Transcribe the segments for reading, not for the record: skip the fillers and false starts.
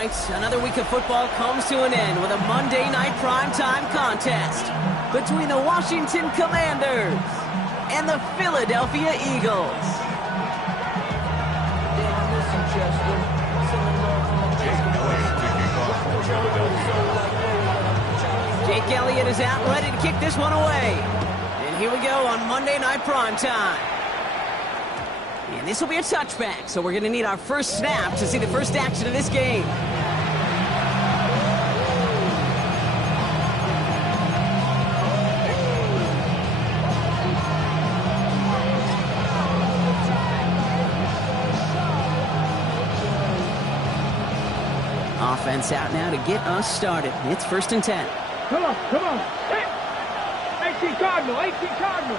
Another week of football comes to an end with a Monday night primetime contest between the Washington Commanders and the Philadelphia Eagles. Jake Elliott is out ready to kick this one away. And here we go on Monday night primetime. And this will be a touchback, so we're going to need our first snap to see the first action of this game. Offense out now to get us started. It's 1st and 10. Come on, come on. Hey. 18 Cardinal, 18 Cardinal.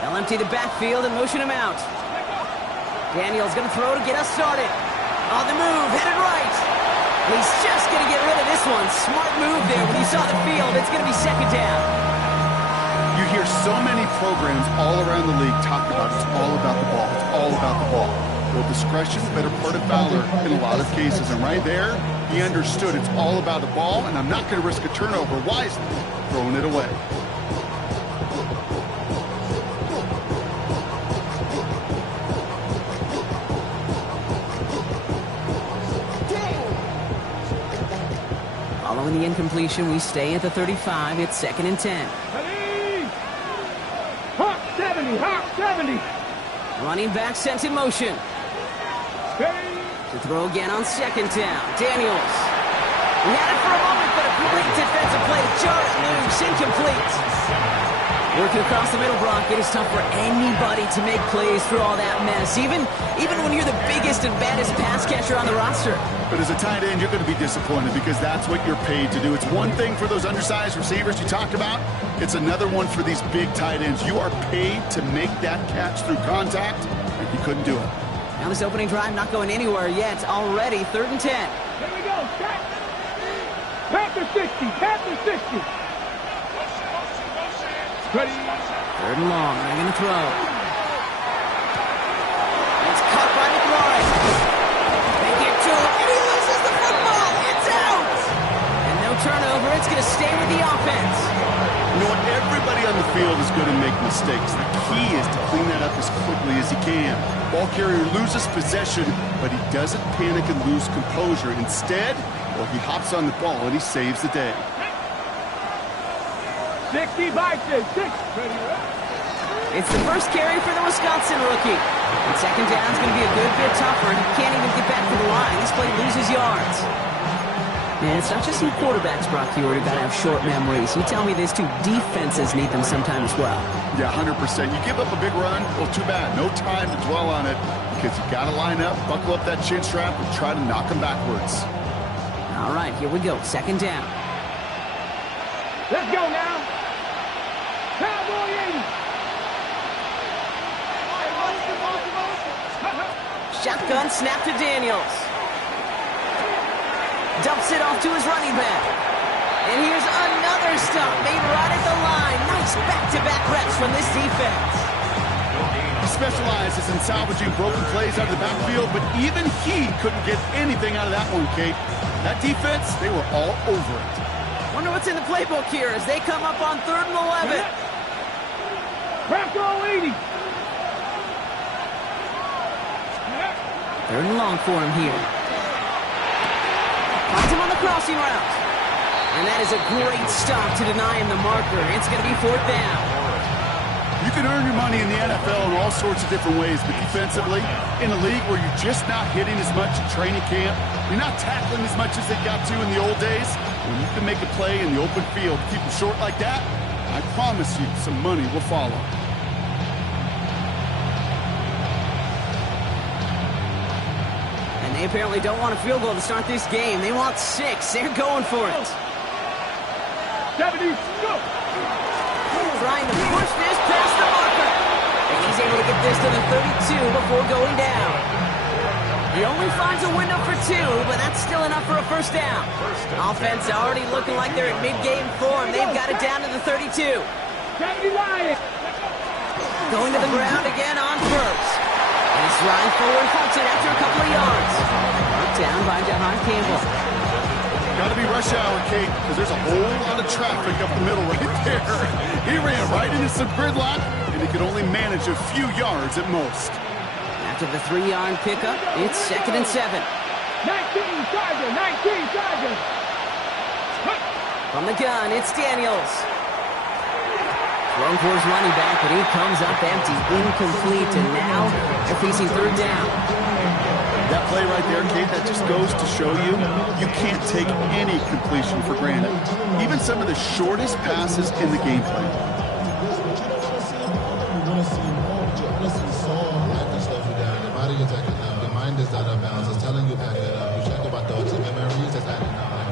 They'll empty the backfield and motion him out. Daniel's going to throw to get us started. On the move, headed right. He's just going to get rid of this one. Smart move there when he saw the field. It's going to be 2nd down. You hear so many programs all around the league talk about it's all about the ball. It's all about the ball. Well, discretion's the better part of valor in a lot of cases. And right there, he understood it's all about the ball, and I'm not going to risk a turnover wisely, throwing it away. Following the incompletion, we stay at the 35. It's 2nd and 10. Hawk 70, Hawk 70. Running back sent in motion. To throw again on 2nd down. Daniels. He had it for a moment, but a great defensive play to jar it loose. Incomplete. Working across the middle, Brock, it is tough for anybody to make plays through all that mess, even when you're the biggest and baddest pass catcher on the roster. But as a tight end, you're going to be disappointed because that's what you're paid to do. It's one thing for those undersized receivers you talked about. It's another one for these big tight ends. You are paid to make that catch through contact, and you couldn't do it. Now this opening drive not going anywhere yet. Already 3rd and 10. Here we go. Panther 60. Panther 60. Ready. 3rd and long. They're going to throw. It's caught by McLaurin. They get to him, and he loses the football. It's out. And no turnover. It's going to stay with the offense. You know what? Everybody on the field is going to make mistakes. The key is to clean that up as quickly as he can. Ball carrier loses possession, but he doesn't panic and lose composure. Instead, well, he hops on the ball and he saves the day. 60 by 6. It's the first carry for the Wisconsin rookie. And 2nd down is going to be a good bit tougher. He can't even get back to the line. This play loses yards. And it's not just some quarterbacks, Brock, you already got to have short memories. You tell me these two defenses need them sometimes as well. Yeah, 100%. You give up a big run, well, too bad. No time to dwell on it because you got to line up, buckle up that chin strap, and try to knock them backwards. All right, here we go. 2nd down. Let's go now. Cowboy 80. Shotgun snap to Daniels. Dumps it off to his running back. And here's another stop made right at the line. Nice back-to-back reps from this defense. He specializes in salvaging broken plays out of the backfield, but even he couldn't get anything out of that one, Kate. That defense, they were all over it. Wonder what's in the playbook here as they come up on 3rd and 11. Bronco 80. 3rd and long for him here. Finds him on the crossing route. And that is a great stop to deny him the marker. It's going to be 4th down. You can earn your money in the NFL in all sorts of different ways, but defensively, in a league where you're just not hitting as much at training camp, you're not tackling as much as they got to in the old days, when you can make a play in the open field, keep them short like that, I promise you some money will follow. And they apparently don't want a field goal to start this game. They want 6. They're going for it. 70, go! Trying to push this past the marker. And he's able to get this to the 32 before going down. He only finds a window for 2, but that's still enough for a 1st down. Offense already looking like they're in mid-game form. They've got it down to the 32. 70 Lions. Going to the ground again on 1st. And it's Ryan forward, halts it after a couple of yards. down by Jahan Campbell. Got to be rush hour, Kate, because there's a whole lot of traffic up the middle right there. He ran right into some gridlock, and he could only manage a few yards at most. After the 3-yard pickup, it's 2nd and 7. 19 Chargers, 19 Chargers. From the gun, it's Daniels. Thrown for his running back, but he comes up empty, incomplete, and now they're facing 3rd down. That play right there, Kate, that just goes to show you, you can't take any completion for granted. Even some of the shortest passes in the game plan.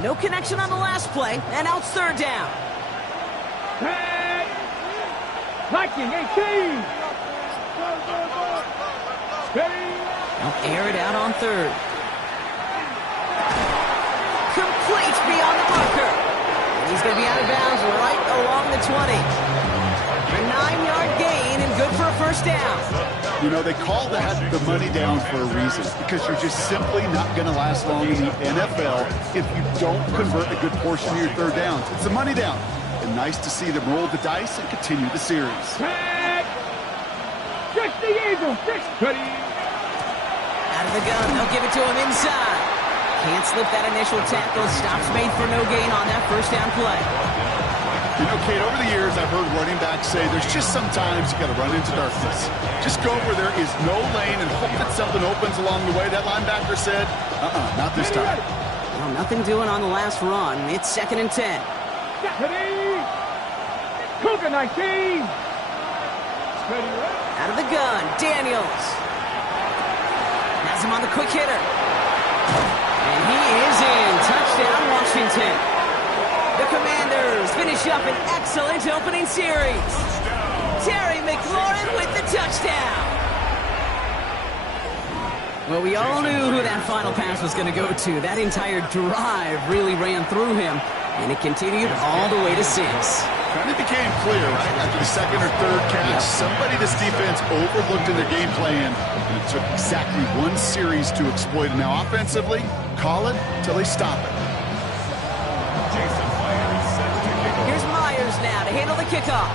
No connection on the last play, and now it's 3rd down. 19, 18. They'll air it out on 3rd. Complete beyond the marker. And he's going to be out of bounds right along the 20. A 9-yard gain and good for a 1st down. You know, they call that the money down for a reason, because you're just simply not going to last long in the NFL if you don't convert a good portion of your 3rd downs. It's a money down. And nice to see them roll the dice and continue the series. 6 the Eagles, 6. Out of the gun, they'll give it to him inside. Can't slip that initial tackle. Stops made for no gain on that 1st down play. You know, Kate, over the years, I've heard running backs say there's just sometimes you got to run into darkness. Just go where there is no lane and hope that something opens along the way. That linebacker said, not this time. Well, nothing doing on the last run. It's 2nd and 10. Cougar 19. Out of the gun, Daniels. Has him on the quick hitter. And he is in. Touchdown, Washington. The Commanders finish up an excellent opening series. Terry McLaurin with the touchdown. Well, we all knew who that final pass was going to go to. That entire drive really ran through him, and it continued all the way to 6. Kind of became clear, right, after the 2nd or 3rd catch, somebody this defense overlooked in their game plan, and it took exactly one series to exploit it. Now, offensively, call it till they stop it. Here's Myers now to handle the kickoff.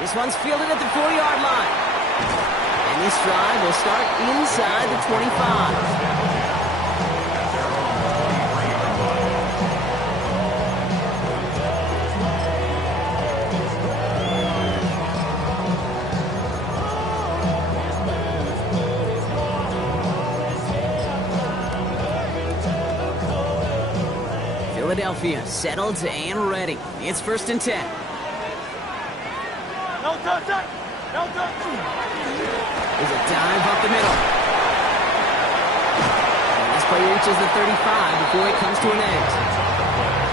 This one's fielded at the 40-yard line. And this drive will start inside the 25. Philadelphia settled and ready. It's 1st and 10. There's a dive up the middle. And this play reaches the 35 before it comes to an end.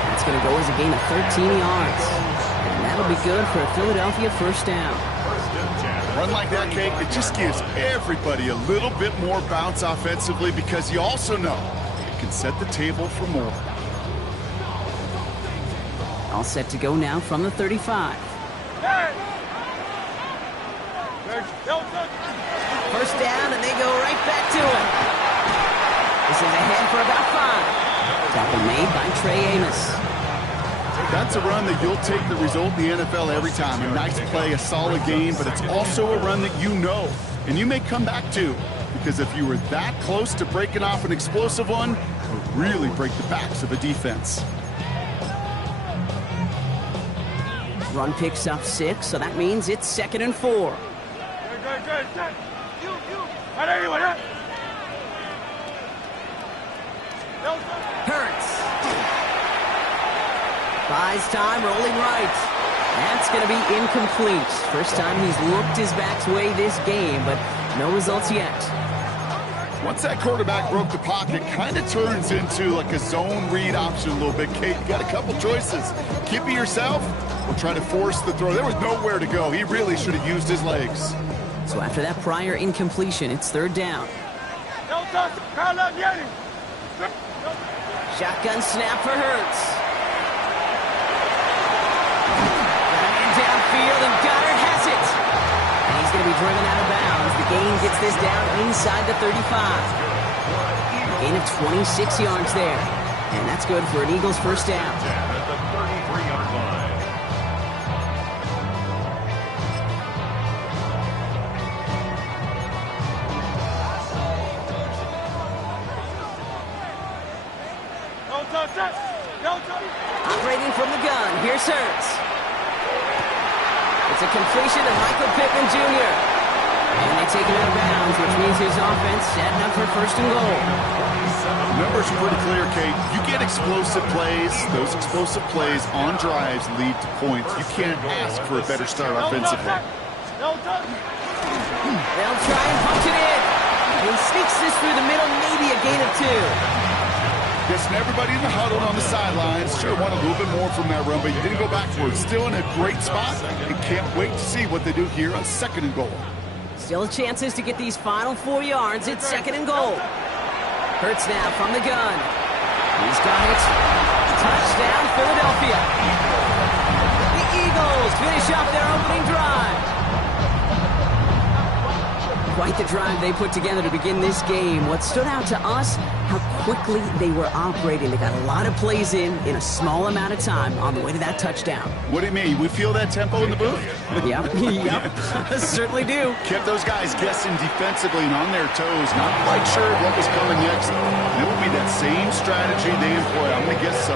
That's going to go as a gain of 13 yards. And that'll be good for a Philadelphia 1st down. Run like that, Kate, it just gives everybody a little bit more bounce offensively, because you also know it can set the table for more. All set to go now from the 35. 1st down, and they go right back to him. This is ahead for about 5. Tackle made by Trey Amos. That's a run that you'll take the result in the NFL every time. A nice play, a solid game, but it's also a run that you know, and you may come back to, because if you were that close to breaking off an explosive one, it would really break the backs of a defense. Run picks up 6, so that means it's 2nd and 4. Hurts. Buys time, rolling right. That's going to be incomplete. First time he's looked his back's way this game, but no results yet. Once that quarterback broke the pocket, kind of turns into like a zone read option a little bit. Kate, you got a couple choices. Keep it yourself or try to force the throw. There was nowhere to go. He really should have used his legs. So after that prior incompletion, it's 3rd down. Shotgun snap for Hurts. Got a man downfield, and Goddard has it. And he's going to be driven out of bounds. The The gain gets this down inside the 35. A gain of 26 yards there. And that's good for an Eagles first down. At the 33-yard line. Operating from the gun, here's Hurts. It's a completion to Michael Pittman Jr. And they take him out of bounds, which means his offense setting up for first and goal. The numbers are pretty clear, Kate. You get explosive plays. Those explosive plays on drives lead to points. You can't ask for a better start offensively. They'll try and punch it in. And he sneaks this through the middle, maybe a gain of 2. Guessing everybody in the huddle on the sidelines sure want a little bit more from that run, but you didn't go backwards. Still in a great spot and can't wait to see what they do here on second and goal. Still chances to get these final 4 yards. It's second and goal. Hurts now from the gun. He's got it. Touchdown, Philadelphia. The Eagles finish up their opening drive. Quite the drive they put together to begin this game. What stood out to us, how quickly they were operating. They got a lot of plays in a small amount of time on the way to that touchdown. What do you mean? We feel that tempo in the booth? Yep, certainly do. Kept those guys guessing defensively and on their toes, not quite sure what was coming next. And it will be that same strategy they employ, I'm going to guess so,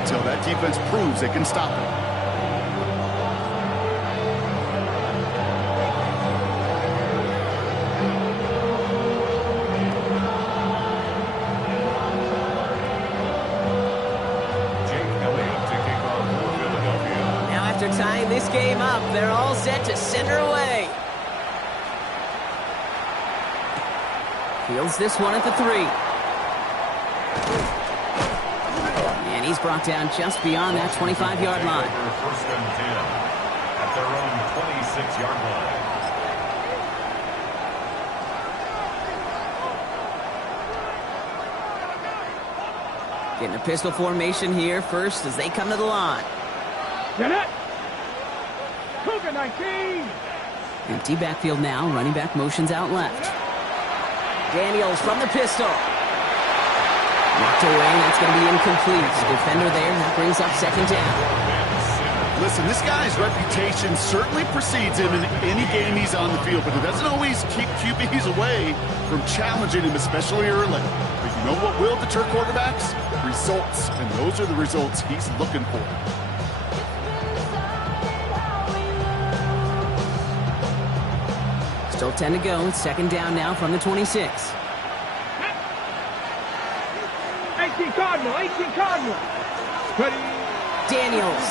until that defense proves they can stop it. Tying this game up, they're all set to send her away. Fields this one at the 3. And he's brought down just beyond that 25-yard line. First and 10 at their own 26-yard line. Getting a pistol formation here first as they come to the line. Get it! Cougar 19! Empty backfield now. Running back motions out left. Daniels from the pistol. Knocked away. That's going to be incomplete. Defender there. That brings up second down. Listen, this guy's reputation certainly precedes him in any game he's on the field, but it doesn't always keep QBs away from challenging him, especially early. But you know what will deter quarterbacks? Results. And those are the results he's looking for. Still 10 to go. It's second down now from the 26. 18 Cardinal, 18 Cardinal. Ready. Daniels.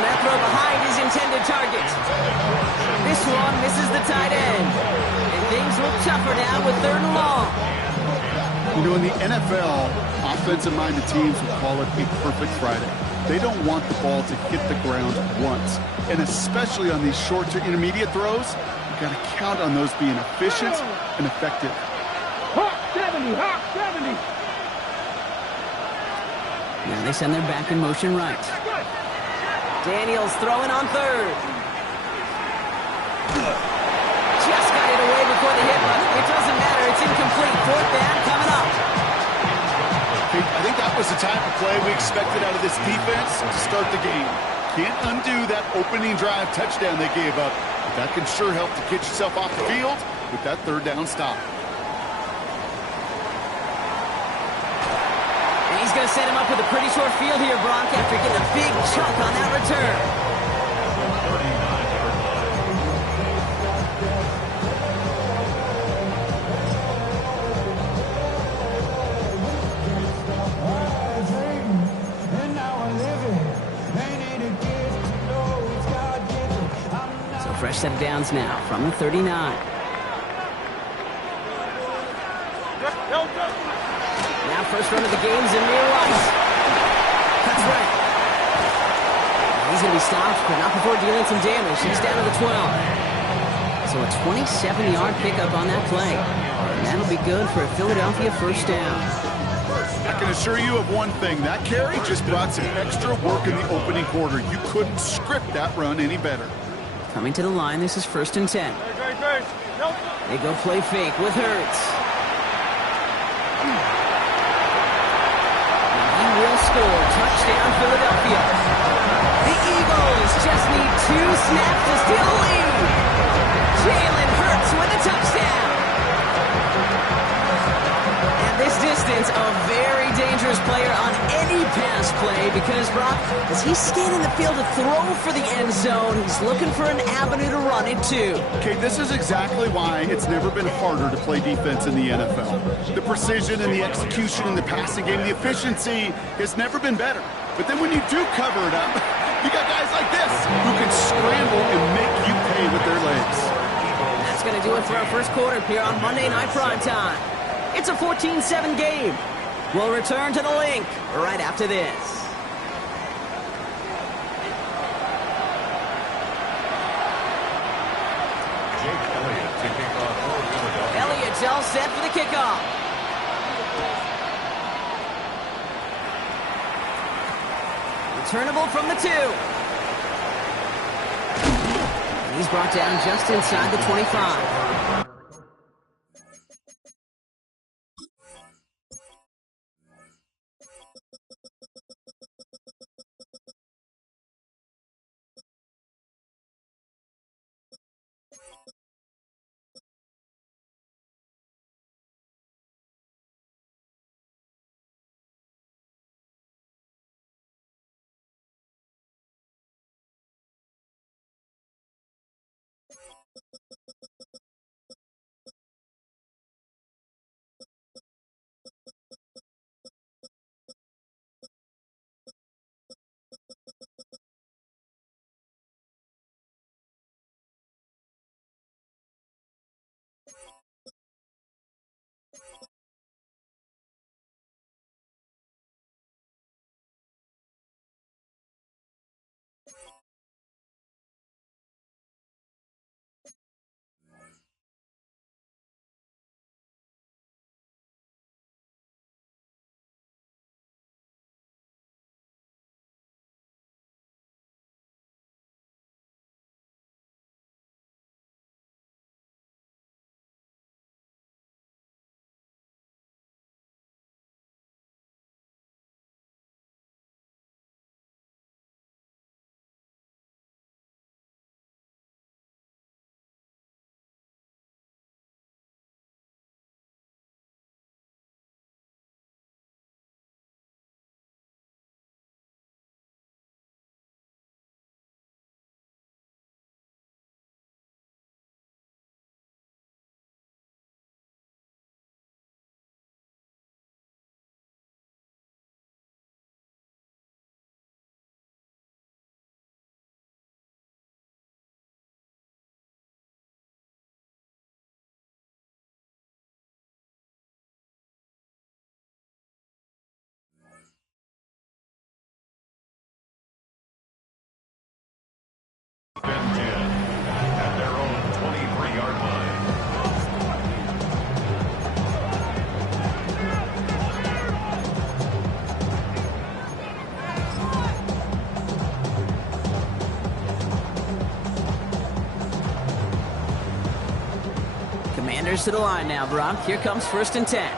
That throw behind his intended target. This one misses the tight end. And things look tougher now with third and long. You know, in the NFL, offensive-minded teams will call it a perfect Friday. They don't want the ball to hit the ground once. And especially on these short to intermediate throws, you've got to count on those being efficient and effective. Hawk 70, Hawk 70. Now they send their back in motion right. Daniels throwing on third. Just got it away before the hit, but it doesn't matter. It's incomplete. Fourth down coming up. I think that was the type of play we expected out of this defense to start the game. Can't undo that opening drive touchdown they gave up, but that can sure help to get yourself off the field with that third down stop. And he's going to set him up with a pretty short field here, Brock, after getting a big chunk on that return. 39-yard line. Fresh set of downs now from the 39. Now first run of the game's in near Rice. Cuts right. He's going to be stopped, but not before dealing some damage. He's down to the 12. So a 27-yard pickup on that play. And that'll be good for a Philadelphia first down. I can assure you of one thing. That carry just brought some extra work in the opening quarter. You couldn't script that run any better. Coming to the line, this is 1st and 10. They go play fake with Hurts. He will score. Touchdown, Philadelphia. The Eagles just need 2 snaps to steal the lead. Jalen Hurts with a touchdown. At this distance, a very dangerous player on any pass play because, Brock, as he's scanning the field to throw for the end zone, he's looking for an avenue to run it too. Okay, this is exactly why it's never been harder to play defense in the NFL. The precision and the execution in the passing game, the efficiency has never been better. But then when you do cover it up, you got guys like this who can scramble and make you pay with their legs. That's going to do it for our first quarter here on Monday Night Primetime. It's a 14-7 game. We'll return to the link right after this. Jake Elliott to kick off for Philadelphia. Elliott's all set for the kickoff. Returnable from the 2. And he's brought down just inside the 25. And 10 at their own 23-yard line. Commanders to the line now, Brock. Here comes 1st and 10.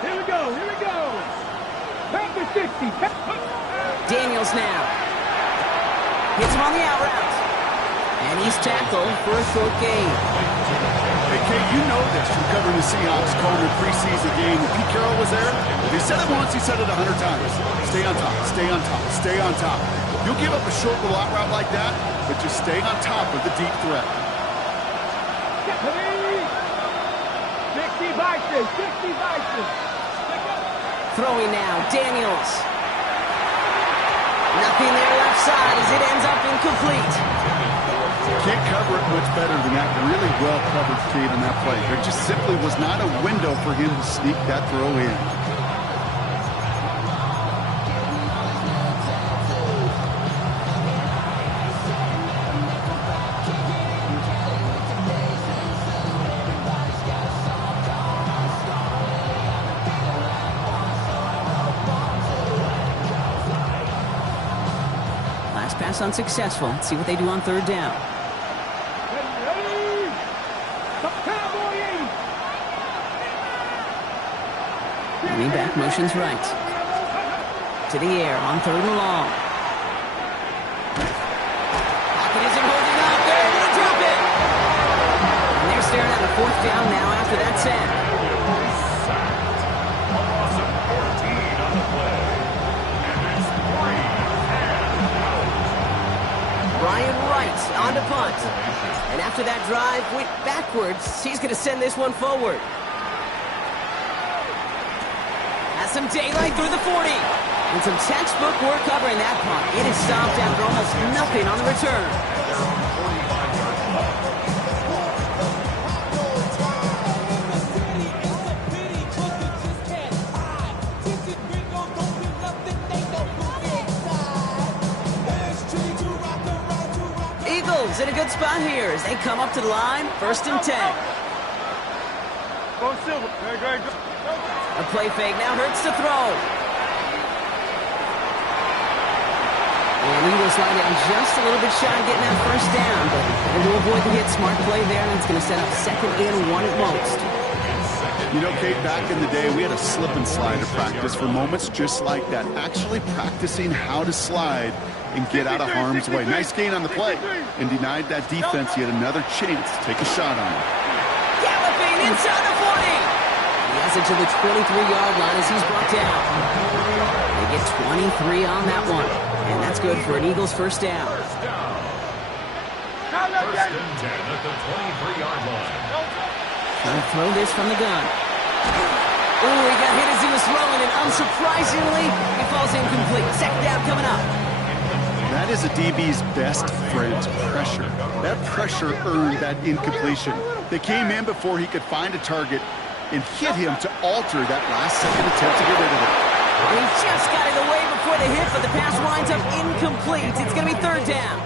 Here we go, here we go. Back to 60. Daniels now. Hits him on the out route. And he's tackled for a short gain. Hey, Kay, you know this from covering the Seahawks, calling the preseason game. When Pete Carroll was there, if he said it once, he said it 100 times. Stay on top, stay on top, stay on top. You'll give up a short little out route like that, but just stay on top of the deep threat. 60 Vices, 60 Vices. Throwing now, Daniels. Nothing there left side as it ends up incomplete. Can't cover it much better than that. Really well covered, Kate, on that play. There just simply was not a window for him to sneak that throw in. pass unsuccessful. Let's see what they do on third down. Running back motions right. To the air on third and long. Pocket isn't holding up. They're able to drop it. And they're staring at a fourth down now after that sack. A loss of 14 on the play. And it's 3 and out. Brian Wright on to punt. And after that drive went backwards, he's going to send this one forward. Has some daylight through the 40. And some textbook work covering that punt. It is stopped after almost nothing on the return. Eagles in a good spot here as they come up to the line. 1st and 10. Go Silver. Go. A play fake now hurts to throw. And Eagles slide down just a little bit shy of getting that first down, but to avoid the hit, smart play there, and it's going to set up 2nd and 1 at most. You know, Kate, back in the day, we had a slip and slide to practice for moments just like that. Actually practicing how to slide and get out of harm's way. Nice gain on the play, and denied that defense yet another chance to take a shot on him. Galloping inside the 40. He has it to the 23-yard line as he's brought down. They get 23 on that one. And that's good for an Eagles first down. First and 10 at the 23-yard line. Trying to throw this from the gun. Ooh, he got hit as he was throwing, and unsurprisingly, he falls incomplete. 2nd down coming up. That is a DB's best friend, pressure. That pressure earned that incompletion. They came in before he could find a target and hit him to alter that last-second attempt to get rid of it. And he just got it away before the hit, but the pass winds up incomplete. It's going to be 3rd down.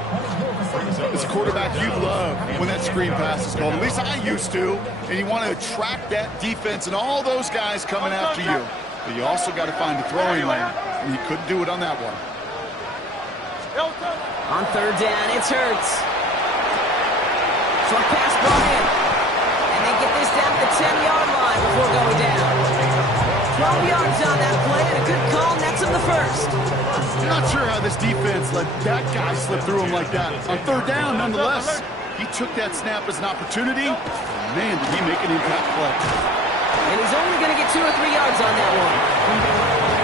As a quarterback, you love when that screen pass is called. At least I used to. And you want to attract that defense and all those guys coming after you. But you also got to find a throwing lane, and he couldn't do it on that one. On 3rd down, it's Hurts. Short pass brought in. And they get this down to the 10-yard line before going down. 12 yards on that play, and a good call nets him the first. I'm not sure how this defense let that guy slip through him like that. On 3rd down, nonetheless, he took that snap as an opportunity. Man, did he make an impact play. And he's only going to get 2 or 3 yards on that one.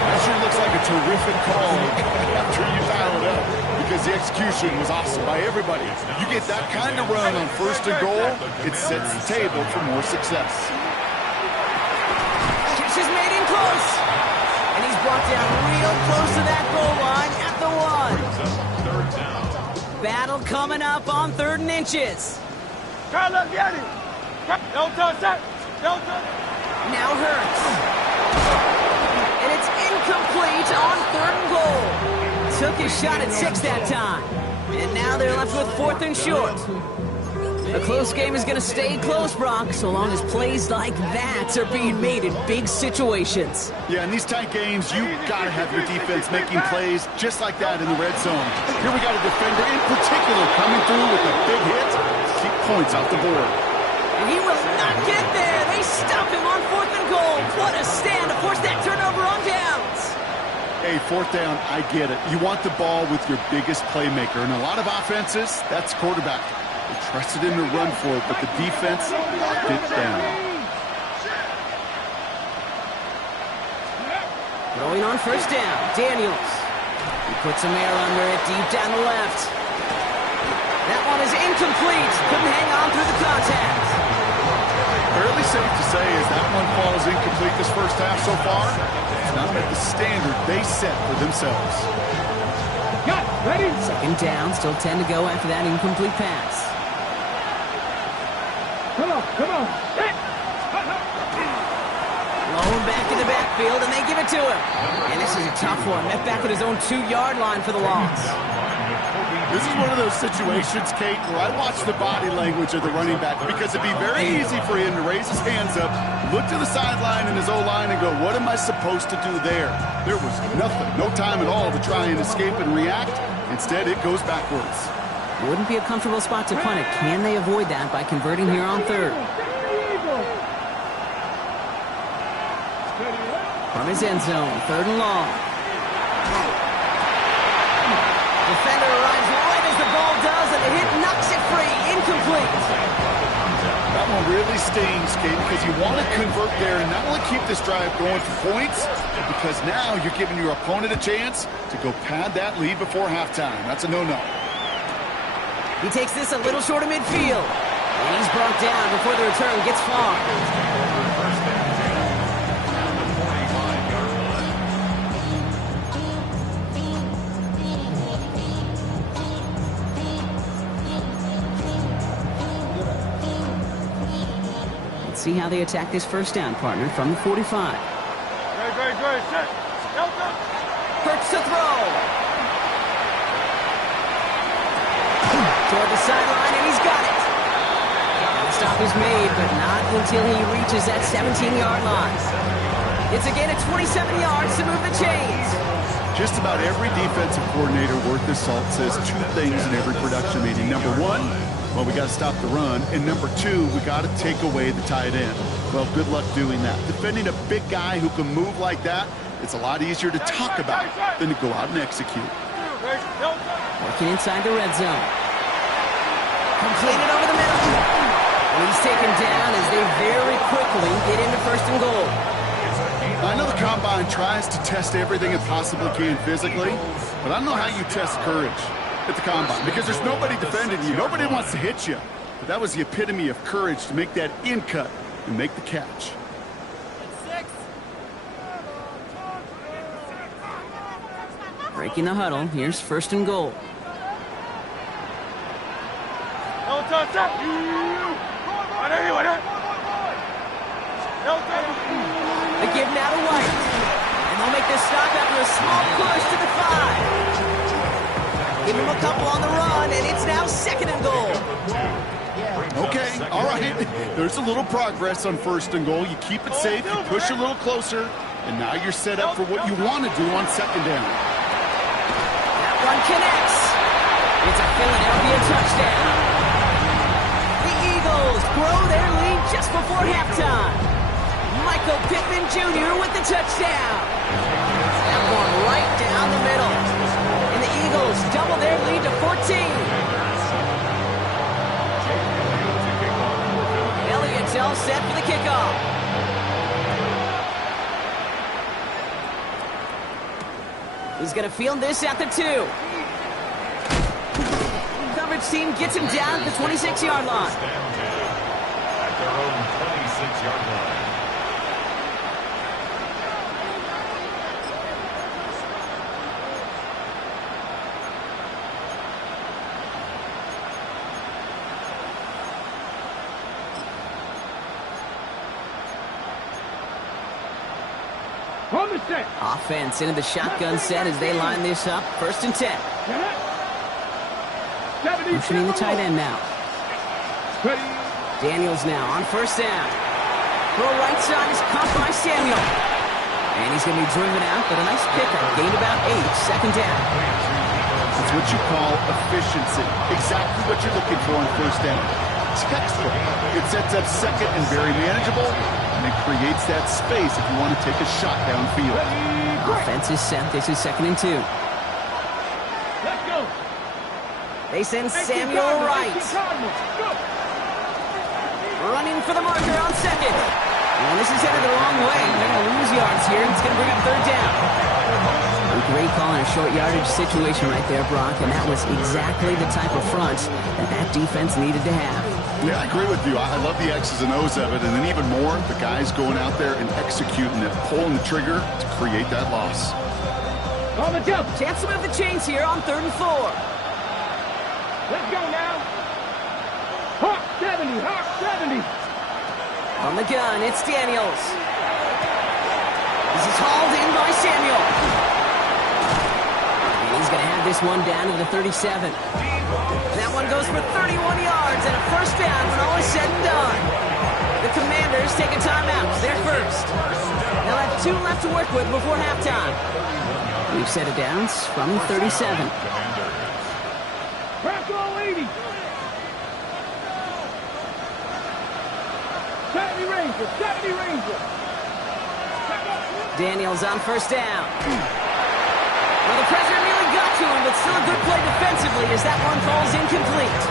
That sure looks like a terrific call after you dial it up, because the execution was awesome by everybody. You get that kind of run on 1st and goal, it sets the table for more success. Is made in close. And he's brought down real close to that goal line at the 1. Battle coming up on 3rd and inches. Carlos, get it. Don't touch that. Don't touch it. Now Hurts. And it's incomplete on 3rd and goal. Took his shot at 6 that time. And now they're left with 4th and short. A close game is going to stay close, Brock, so long as plays like that are being made in big situations. Yeah, in these tight games, you got to have your defense making plays just like that in the red zone. Here we got a defender in particular coming through with a big hit to keep points off the board. And he will not get there. They stop him on 4th and goal. What a stand to force that turnover on downs. Hey, 4th down, I get it. You want the ball with your biggest playmaker. In a lot of offenses, that's quarterback. They trusted him to run for it, but the defense locked it down. Throwing on 1st down, Daniels. He puts some air under it deep down the left. That one is incomplete. Couldn't hang on through the contact. Fairly safe to say as that one falls incomplete this first half so far, it's not met the standard they set for themselves. Got ready. 2nd down, still 10 to go after that incomplete pass. Come on. Rolling back in the backfield, and they give it to him. And this is a tough one. Met back at his own 2-yard line for the loss. This is one of those situations, Kate, where I watch the body language of the running back, because it'd be very easy for him to raise his hands up, look to the sideline and his O-line and go, what am I supposed to do there? There was nothing, no time at all to try and escape and react. Instead, it goes backwards. Wouldn't be a comfortable spot to punt it. Can they avoid that by converting here on third? From his end zone, 3rd and long. Defender arrives right as the ball does, and the hit knocks it free. Incomplete. That one really stings, Kate, because you want to convert there and not only keep this drive going for points, because now you're giving your opponent a chance to go pad that lead before halftime. That's a no-no. He takes this a little short of midfield. And he's brought down before the return gets far. Let's see how they attack this first down, partner, from the 45. Hurts to throw. Toward the sideline, and he's got it. The stop is made, but not until he reaches that 17-yard line. It's a gain of 27 yards to move the chains. Just about every defensive coordinator worth his salt says 2 things in every production meeting. Number 1, well, we got to stop the run. And number 2, we got to take away the tight end. Well, good luck doing that. Defending a big guy who can move like that, it's a lot easier to talk about than to go out and execute. Working inside the red zone. Completed over the middle. And he's taken down as they very quickly get into 1st and goal. I know the Combine tries to test everything it possibly can physically, but I don't know how you test courage at the Combine because there's nobody defending you. Nobody wants to hit you. But that was the epitome of courage to make that in cut and make the catch. Breaking the huddle. Here's 1st and goal. The give now to White. And they'll make this stop after a small push to the 5. Give him a couple on the run, and it's now 2nd and goal. Okay, all right. There's a little progress on 1st and goal. You keep it safe, you push a little closer, and now you're set up for what you want to do on 2nd down. That one connects. It's a Philadelphia touchdown. The Eagles grow their lead just before halftime. Michael Pittman Jr. with the touchdown. That one right down the middle. And the Eagles double their lead to 14. Elliott's all set for the kickoff. He's going to field this at the 2. Coverage team gets him down at the 26-yard line. At their own 26-yard line. Offense into the shotgun set as they line this up. 1st and 10. Motioning the tight end now. Daniels now on 1st down. Throw right side is caught by Samuel. And he's going to be driven out, but a nice pickup. Gained about 8. 2nd down. It's what you call efficiency. Exactly what you're looking for on 1st down. Textbook. It sets up 2nd and very manageable, and it creates that space if you want to take a shot downfield. Offense is set. This is 2nd and 2. Let's go. They send Samuel right. Running for the marker on 2nd. And this is headed the wrong way. They're going to lose yards here. It's going to bring up 3rd down. A great call in a short yardage situation right there, Brock, and that was exactly the type of front that defense needed to have. Yeah, I agree with you. I love the X's and O's of it, and then even more, the guys going out there and executing it, pulling the trigger to create that loss. On the jump. Chance to move the chains here on 3rd and 4. Let's go now. Hawk 70, Hawk 70. On the gun, it's Daniels. This is hauled in by Samuel. And he's going to have this one down to the 37. That one goes for 31 yards and a 1st down when all is said and done. The Commanders take a timeout. They're first. They'll have 2 left to work with before halftime. We've set it down from the 37. Press all 80. 70 Ranger. Daniels on first down. Well, the pressure nearly got to him, but still a good play defensively as that one falls incomplete.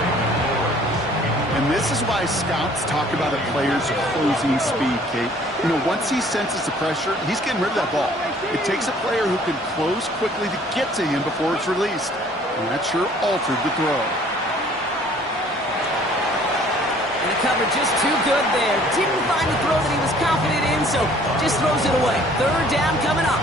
And this is why scouts talk about a player's closing speed, Kate. You know, once he senses the pressure, he's getting rid of that ball. It takes a player who can close quickly to get to him before it's released. And that sure altered the throw. And the cover just too good there. Didn't find the throw that he was confident in, so just throws it away. Third down coming up.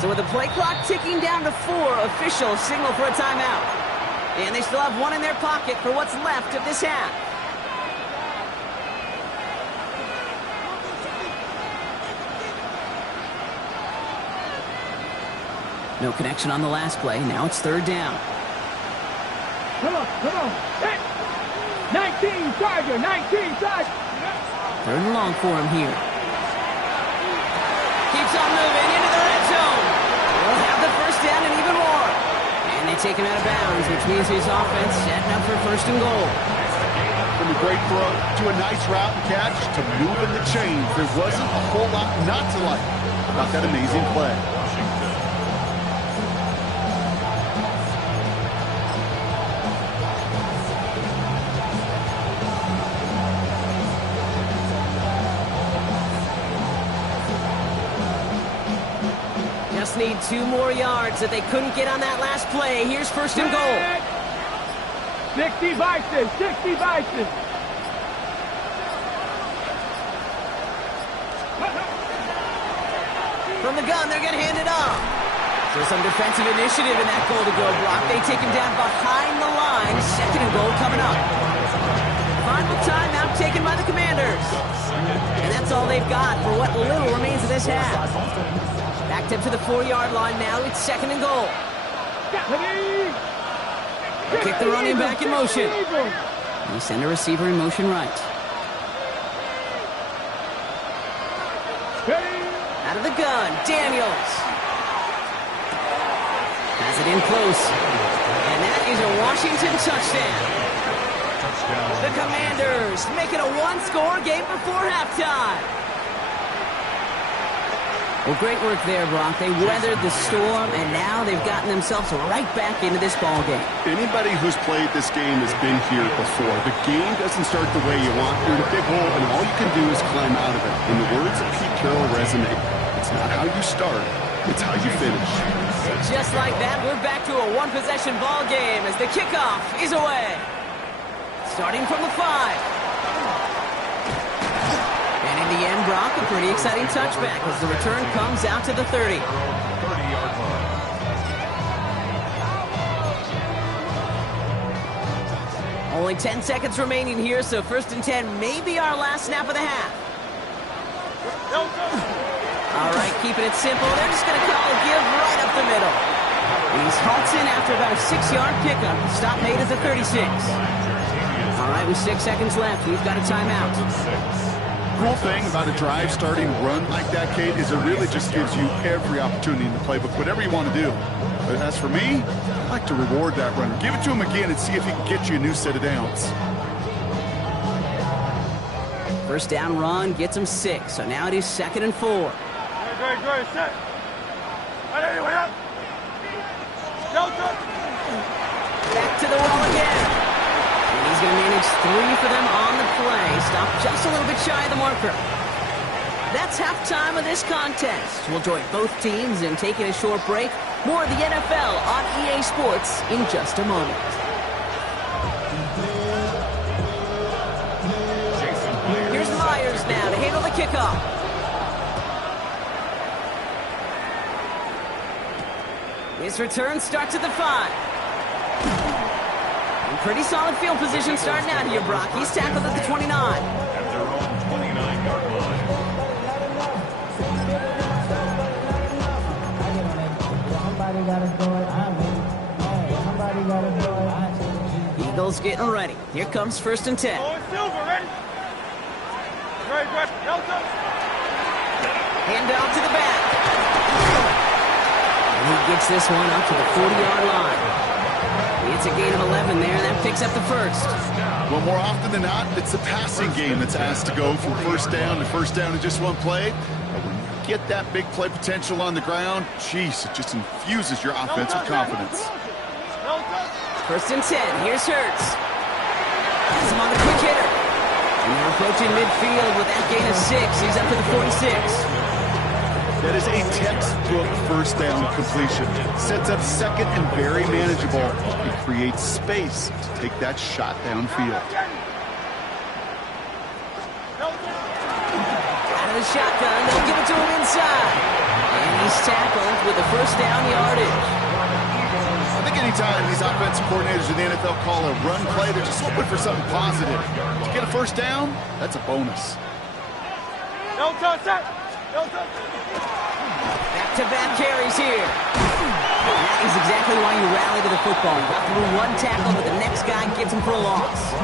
So with the play clock ticking down to 4, official signal for a timeout. And they still have one in their pocket for what's left of this half. No connection on the last play. Now it's third down. Come on. Hit. 19 Charger. Third and long for him here. Keeps on moving into the red zone. They'll have the first down and even more. And they take him out of bounds, which means his offense setting up for first and goal. From a great throw to a nice route and catch to moving the chains, there wasn't a whole lot not to like about that amazing play. Just need 2 more yards that they couldn't get on that last play. Here's first and goal. 60 Vices. From the gun, they're going to hand it off. So some defensive initiative in that goal-to-go block. They take him down behind the line. Second and goal coming up. Final timeout taken by the Commanders. And that's all they've got for what little remains of this half. Backed up to the 4-yard line now. It's second and goal. Kick the running back in motion. They send a receiver in motion right. Out of the gun, Daniels. Has it in close. And that is a Washington touchdown. The Commanders make it a 1-score game before halftime. Well, great work there, Brock. They weathered the storm, and now they've gotten themselves right back into this ball game. Anybody who's played this game has been here before. The game doesn't start the way you want. You're in a big hole, and all you can do is climb out of it. In the words of Pete Carroll resonate, it's not how you start, it's how you finish. Just like that, we're back to a one-possession ball game as the kickoff is away. Starting from the 5. And in the end, Brock, a pretty exciting touchback as the return comes out to the 30. 30-yard line. Only 10 seconds remaining here, so first and 10 may be our last snap of the half. All right, keeping it simple. They're just going to call a give right up the middle. And he's halts in after about a 6-yard pickup. Stop made at the 36. All right, with 6 seconds left, we've got a timeout. Cool thing about a drive starting run like that, Kate, is it really just gives you every opportunity in the playbook, whatever you want to do. But as for me, I like to reward that run. Give it to him again and see if he can get you a new set of downs. First down run gets him 6, so now it is second and 4. Good, set. Back to the well again. And he's going to manage 3 for them on the play. Stop just a little bit shy of the marker. That's halftime of this contest. We'll join both teams in taking a short break. More of the NFL on EA Sports in just a moment. Here's Myers now to handle the kickoff. His return starts at the 5. In pretty solid field position starting out here, Brock. He's tackled at the 29. At their own 29-yard line. Eagles getting ready. Here comes 1st and 10. Hand off to the back. And he gets this one up to the 40-yard line. It's a gain of 11 there, and that picks up the 1st. Well, more often than not, it's the passing game that's asked to go from 1st down to 1st down in just one play. But when you get that big play potential on the ground, geez, it just infuses your offense with confidence. 1st and 10. Here's Hurts. He's him on the quick hitter. And they're approaching midfield with that gain of 6. He's up to the 46. That is a textbook 1st down completion. Sets up 2nd and very manageable. It creates space to take that shot downfield. Out of the shotgun, they'll give it to him inside. And he's tackled with the 1st down yardage. I think anytime these offensive coordinators in the NFL call a run play, they're just hoping for something positive. To get a 1st down, that's a bonus. Back-to-back carries here. That is exactly why you rally to the football. You got through one tackle, but the next guy gets him for a loss.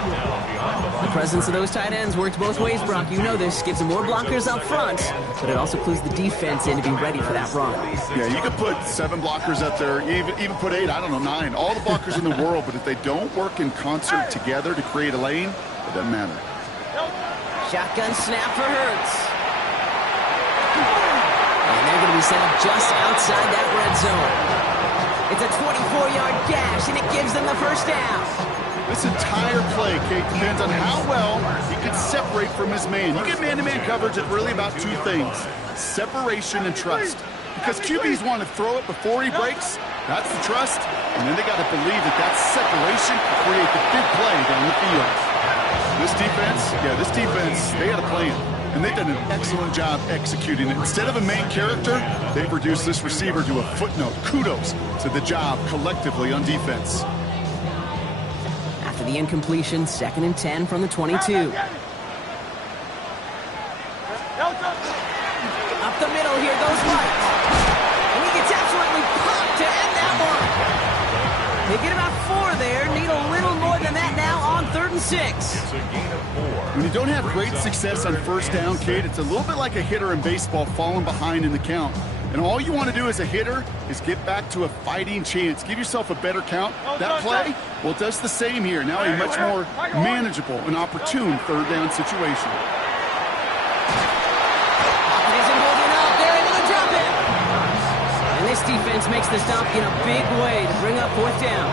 The presence of those tight ends works both ways, Brock. You know this. Gives them more blockers up front, but it also clues the defense in to be ready for that run. Yeah, you could put 7 blockers up there, even put 8, I don't know, 9. All the blockers in the world, but if they don't work in concert together to create a lane, it doesn't matter. Shotgun snap for Hurts. And they're going to be set up just outside that red zone. It's a 24-yard gash, and it gives them the 1st down. This entire play, Kate, depends on how well he can separate from his man. You get man-to-man coverage at really about 2 things, separation and trust. Because QBs want to throw it before he breaks, that's the trust, and then they got to believe that that separation can create the big play down the field. This defense, they had a plan. And they've done an excellent job executing it. Instead of a main character, they've reduced this receiver to a footnote. Kudos to the job collectively on defense. After the incompletion, 2nd and 10 from the 22. Up the middle, here goes White. And he gets absolutely popped to end that one. They get about 4 there, need a little more than that now on 3rd and 6. It's a gain of 4. When you don't have great success on 1st down, Kate, it's a little bit like a hitter in baseball falling behind in the count. And all you want to do as a hitter is get back to a fighting chance. Give yourself a better count. That play, well, it does the same here. Now a much more manageable and opportune 3rd down situation. Pocket isn't holding up. They're able to drop it. And this defense makes the stop in a big way to bring up 4th down.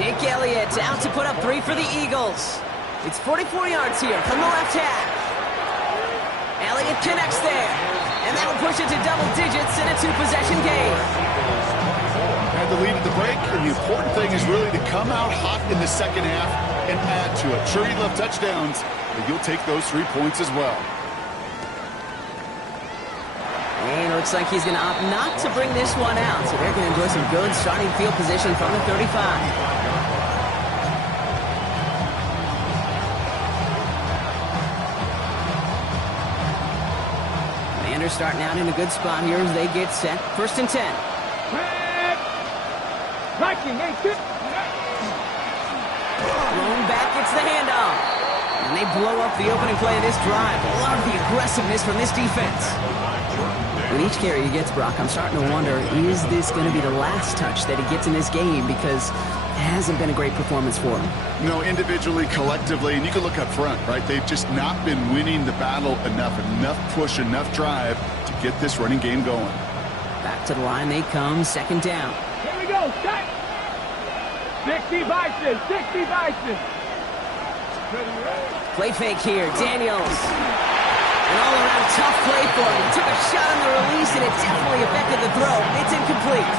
Jake Elliott out to put up 3 for the Eagles. It's 44 yards here from the left half. Elliott connects there. And that'll push it to double digits in a 2-possession game. Had the lead at the break, and the important thing is really to come out hot in the 2nd half and add to it. Sure, you love touchdowns, but you'll take those 3 points as well. And it looks like he's going to opt not to bring this one out. So they're going to enjoy some good starting field position from the 35. Starting out in a good spot here as they get set. 1st and 10. Blown back, gets the handoff. And they blow up the opening play of this drive. Love the aggressiveness from this defense. With each carry he gets, Brock, I'm starting to wonder, is this going to be the last touch that he gets in this game? Because it hasn't been a great performance for him. No, individually, collectively, and you can look up front, right? They've just not been winning the battle enough push, enough drive to get this running game going. Back to the line they come, 2nd down. Here we go, set. 60 Bison, 60 Bison. Play fake here, Daniels. An all-around tough play for him. He took a shot on the release, and it definitely affected the throw. It's incomplete.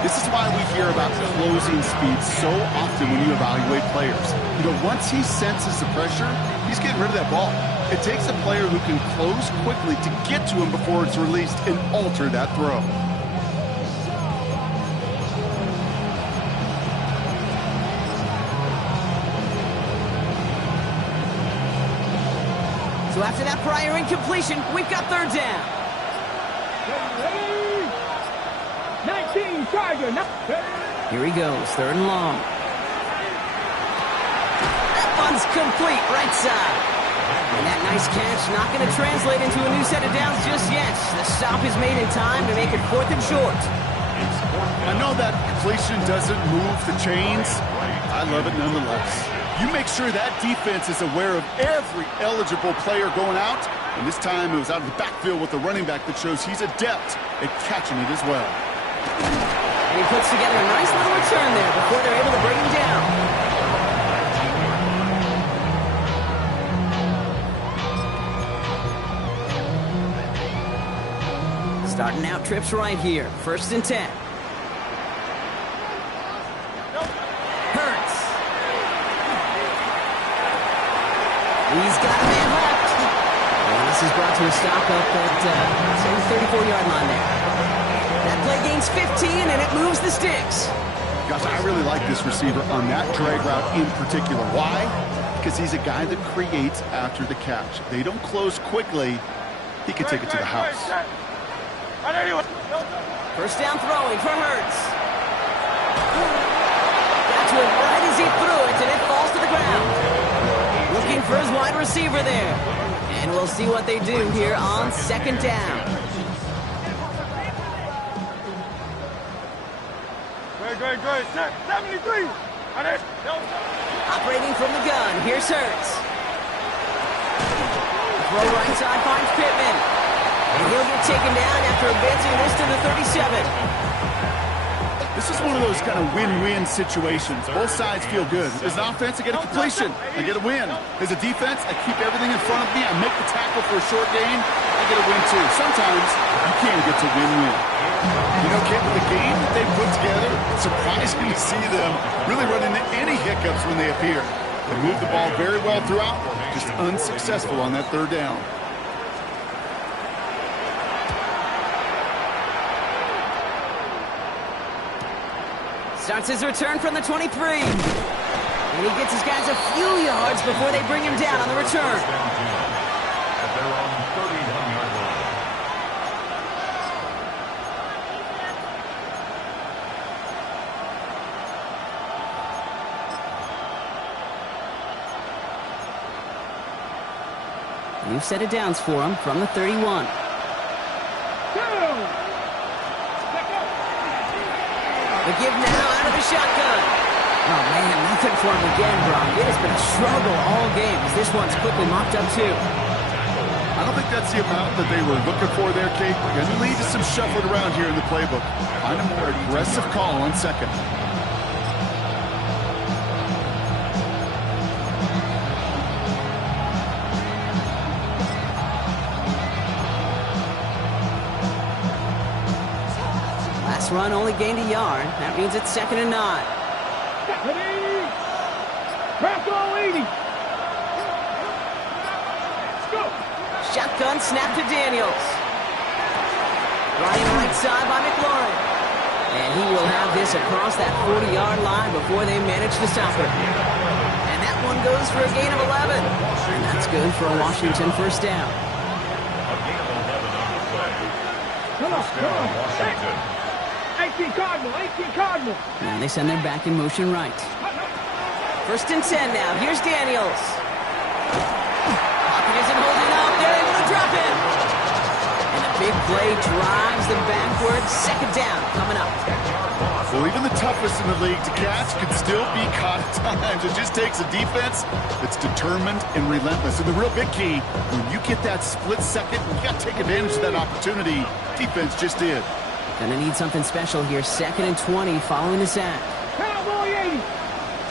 This is why we hear about closing speed so often when you evaluate players. You know, once he senses the pressure, he's getting rid of that ball. It takes a player who can close quickly to get to him before it's released and alter that throw. So after that prior incompletion, we've got third down. 19, Charger. Here he goes, third and long. That one's complete, right side. And that nice catch not going to translate into a new set of downs just yet. The stop is made in time to make it 4th and short. I know that completion doesn't move the chains. I love it nonetheless. You make sure that defense is aware of every eligible player going out. And this time it was out of the backfield with a running back that shows he's adept at catching it as well. And he puts together a nice little return there before they're able to bring him down. Starting out trips right here. 1st and 10. Hurts. He's got a man left. And this is brought to a stop up at the 34-yard line there. That play gains 15, and it moves the sticks. Gosh, I really like this receiver on that drag route in particular. Why? Because he's a guy that creates after the catch. If they don't close quickly, he could take it to the house. First down throwing for Hurts. Got to it right as he threw it, and it falls to the ground. Looking for his wide receiver there. And we'll see what they do here on 2nd down. Great. 73. Operating from the gun, here's Hurts. Throw right side finds Pittman. And he'll get taken down after advancing this to the 37. This is one of those kind of win-win situations. Both sides feel good. As an offense, I get a completion. I get a win. As a defense, I keep everything in front of me. I make the tackle for a short gain. I get a win, too. Sometimes you can't get to win-win. You know, Kent, with the game that they put together, it's surprising to see them really run into any hiccups when they appear. They move the ball very well throughout, just unsuccessful on that 3rd down. Starts his return from the 23. And he gets his guys a few yards before they bring him down on the return. They're on 31-yard line. New set of downs for him from the 31. The give now out of the shotgun. Oh, man, nothing for him again, Brock. It has been a struggle all game as this one's quickly mopped up, too. I don't think that's the amount that they were looking for there, Kate. Going to lead to some shuffling around here in the playbook. Find a more aggressive call on 2nd. Run only gained a yard. That means it's 2nd and 9. Shotgun snap to Daniels. Running right side by McLaurin. And he will have this across that 40-yard line before they manage to stop it. And that one goes for a gain of 11. And that's good for a Washington 1st down. A gain of 11 on the play. First down, Washington. 18 Cardinal. Now they send their back in motion right. 1st and 10 now. Here's Daniels. Pocket isn't holding up. They're able to drop it. And a big play drives them backwards. 2nd down coming up. Well, even the toughest in the league to catch could still be caught at times. It just takes a defense that's determined and relentless. And the real big key, when you get that split second, you got to take advantage of that opportunity. Defense just did. Gonna need something special here. 2nd and 20 following the sack. Cowboy 80.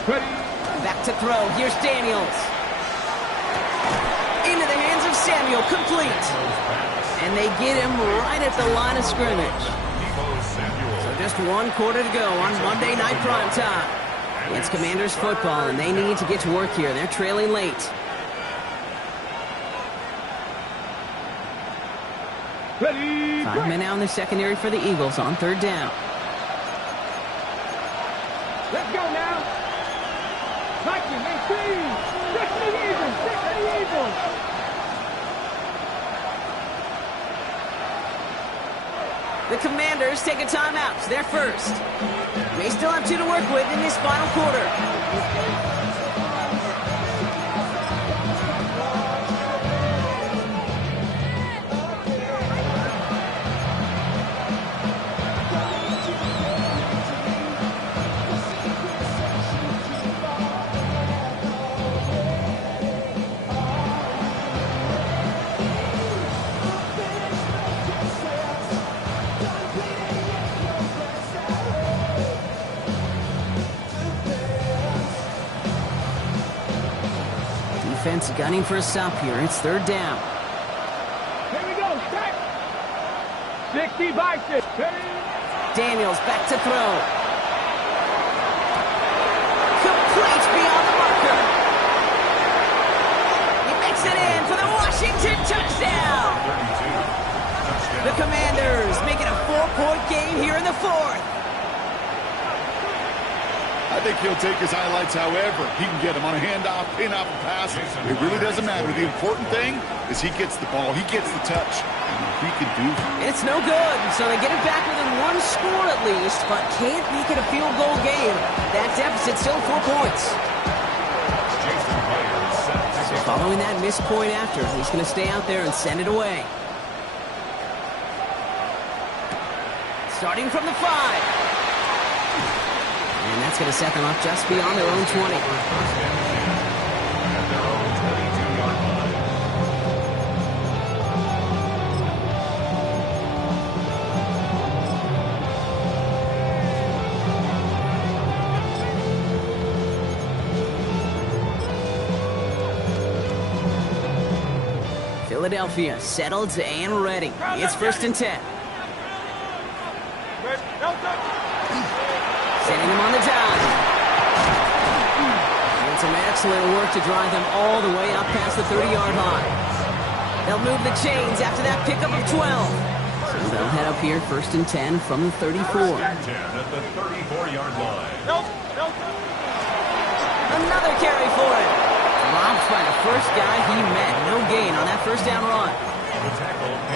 Ready. Back to throw. Here's Daniels. Into the hands of Samuel. Complete. And they get him right at the line of scrimmage. So just 1 quarter to go on Monday Night Primetime. It's Commanders football, and they need to get to work here. They're trailing late. Ready. 5 men out in the secondary for the Eagles on 3rd down. Let's go now. Viking 18. 6 to the Eagles. Commanders take a timeout. It's their first. They still have 2 to work with in this final quarter. Defense gunning for a stop here. It's 3rd down. Here we go, start. 60 by 6. Daniels back to throw. Complete beyond the marker. He makes it in for the Washington touchdown. The Commanders make it a 4-point game here in the 4th. I think he'll take his highlights however he can get them on a handoff, pin-off, and pass. It really doesn't matter. The important thing is he gets the ball. He gets the touch. And he can do it. It's no good, so they get it back within 1 score at least, but can't make it a field goal game. That deficit's still 4 points. So following that missed point after, he's going to stay out there and send it away. Starting from the 5. And that's going to set them up just beyond their own 20. Philadelphia settled and ready. It's 1st and 10. Sending them on the dive. And some excellent work to drive them all the way up past the 30-yard line. They'll move the chains after that pickup of 12. So they'll head up here 1st and 10 from the 34. 10 at the 34-yard line. Another carry for it. Dropped by the first guy he met. No gain on that 1st down run.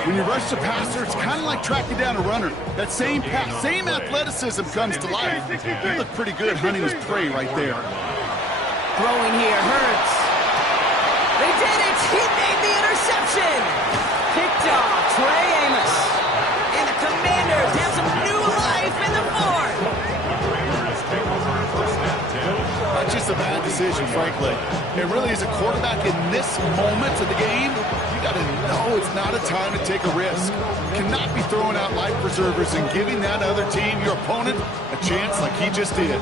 When you rush the passer, it's kind of like tracking down a runner. That same pass, same athleticism comes to life. He looked pretty good hunting his prey right there. Throwing here hurts. They did it! He made the interception! Picked off Trey Amos. And the Commanders have some new life in the 4th. Not just a bad decision, frankly. It really is a quarterback in this moment of the game. You got to know it's not a time to take a risk. You cannot be throwing out life preservers and giving that other team, your opponent, a chance like he just did.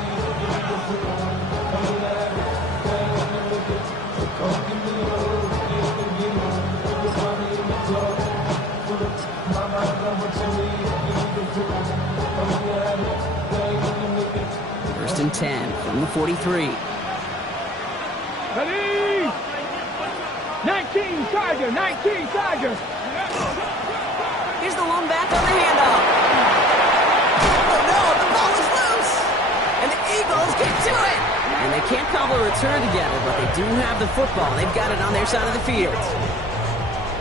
First and 10 from the 43. Ready? 19 Charger, 19 Charger. Here's the lone back on the handoff. Oh no, the ball is loose. And the Eagles get to it. And they can't cobble a return together, but they do have the football. They've got it on their side of the field.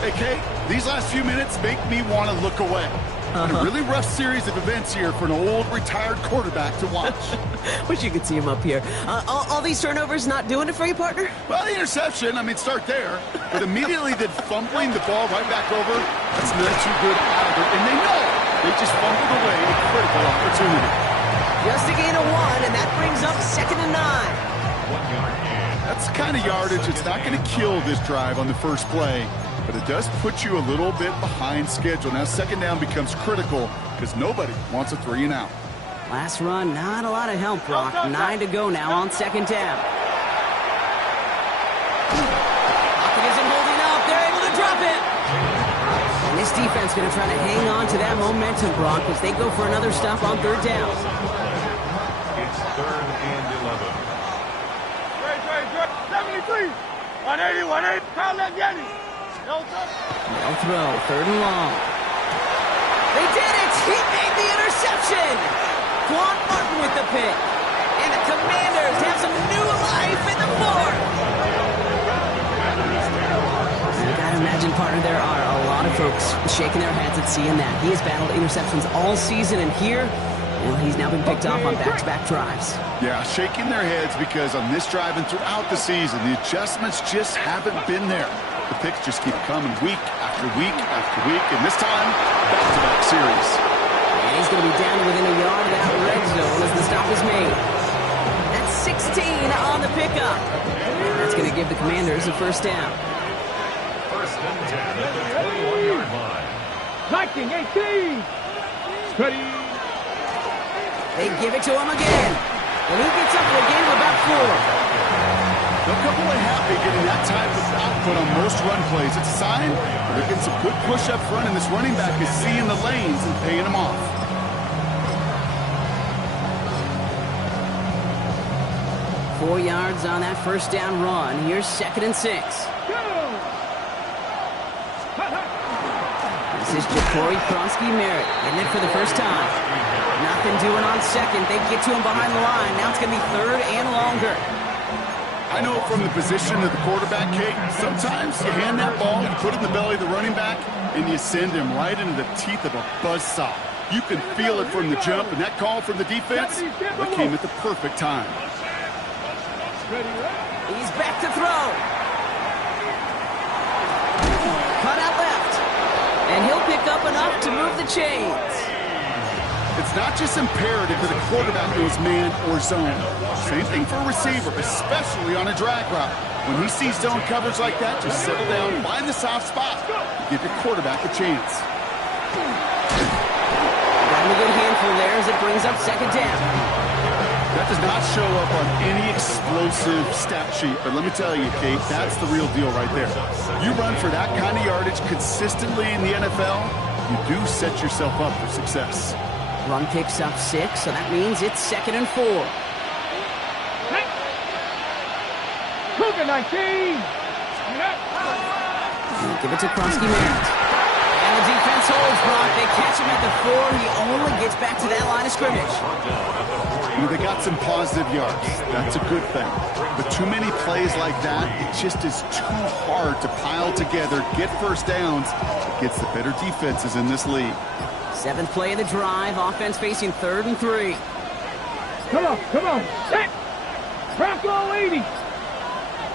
Hey, Kate, these last few minutes make me want to look away. A really rough series of events here for an old retired quarterback to watch. Wish you could see him up here. All these turnovers not doing it for you, partner? Well, the interception, start there. But immediately then fumbling the ball right back over, that's not too good either. And they know they just fumbled away a critical opportunity. Just a gain of 1, and that brings up 2nd and 9. 1 yard gain. That's the kind of yardage that's not going to kill this drive on the first play. But it does put you a little bit behind schedule. Now 2nd down becomes critical because nobody wants a 3 and out. Last run, not a lot of help, Brock. 9 to go now on 2nd down. Pocket isn't holding up. They're able to drop it. And this defense going to try to hang on to that momentum, Brock, as they go for another stop on 3rd down. It's 3rd and 11. 73. 180, 180. Call that Yanni. They'll throw 3rd and long. They did it! He made the interception! Quan Martin with the pick. And the Commanders have some new life in the 4th. You gotta imagine, partner, there are a lot lot of folks shaking their heads at seeing that. He has battled interceptions all season, and here, well, he's now been picked off on back-to-back drives. Yeah, shaking their heads because on this drive and throughout the season, the adjustments just haven't been there. The picks just keep coming week after week after week, and this time, back-to-back series. And he's going to be down to within a yard of that red zone as the stop is made. That's 16 on the pickup. And that's going to give the Commanders a first down. First and 10 at the 21-yard line. Liking 18. Steady. They give it to him again. And he gets up for a gain of about 4. They'll come away happy getting that type of output on most run plays. It's a sign they're getting some good push up front, and this running back is seeing the lanes and paying them off. Four yards on that first down run. Here's 2nd and 6. This is Ja'Cory Kronsky-Merritt getting it for the first time. Nothing doing on second. They get to him behind the line. Now it's going to be 3rd and longer. I know from the position of the quarterback, Kate, sometimes you hand that ball, you put it in the belly of the running back, and you send him right into the teeth of a buzzsaw. You can feel it from the jump, and that call from the defense, that came at the perfect time. He's back to throw. Cut out left. And he'll pick up enough to move the chains. It's not just imperative that a quarterback knows man or zone. Same thing for a receiver, especially on a drag route. When he sees zone coverage like that, just settle down, find the soft spot, give your quarterback a chance. Got a good handful there as it brings up 2nd down. That does not show up on any explosive stat sheet, but let me tell you, Kate, that's the real deal right there. You run for that kind of yardage consistently in the NFL, you do set yourself up for success. Run picks up 6, so that means it's 2nd and 4. Cougar 19. Give it to Kronsky-Merritt. And the defense holds, Brock. They catch him at the 4. He only gets back to that line of scrimmage. You know, they got some positive yards. That's a good thing. But too many plays like that, it just is too hard to pile together, get first downs against the better defenses in this league. 7th play of the drive. Offense facing 3rd and 3. Come on. Set. Bronco 80.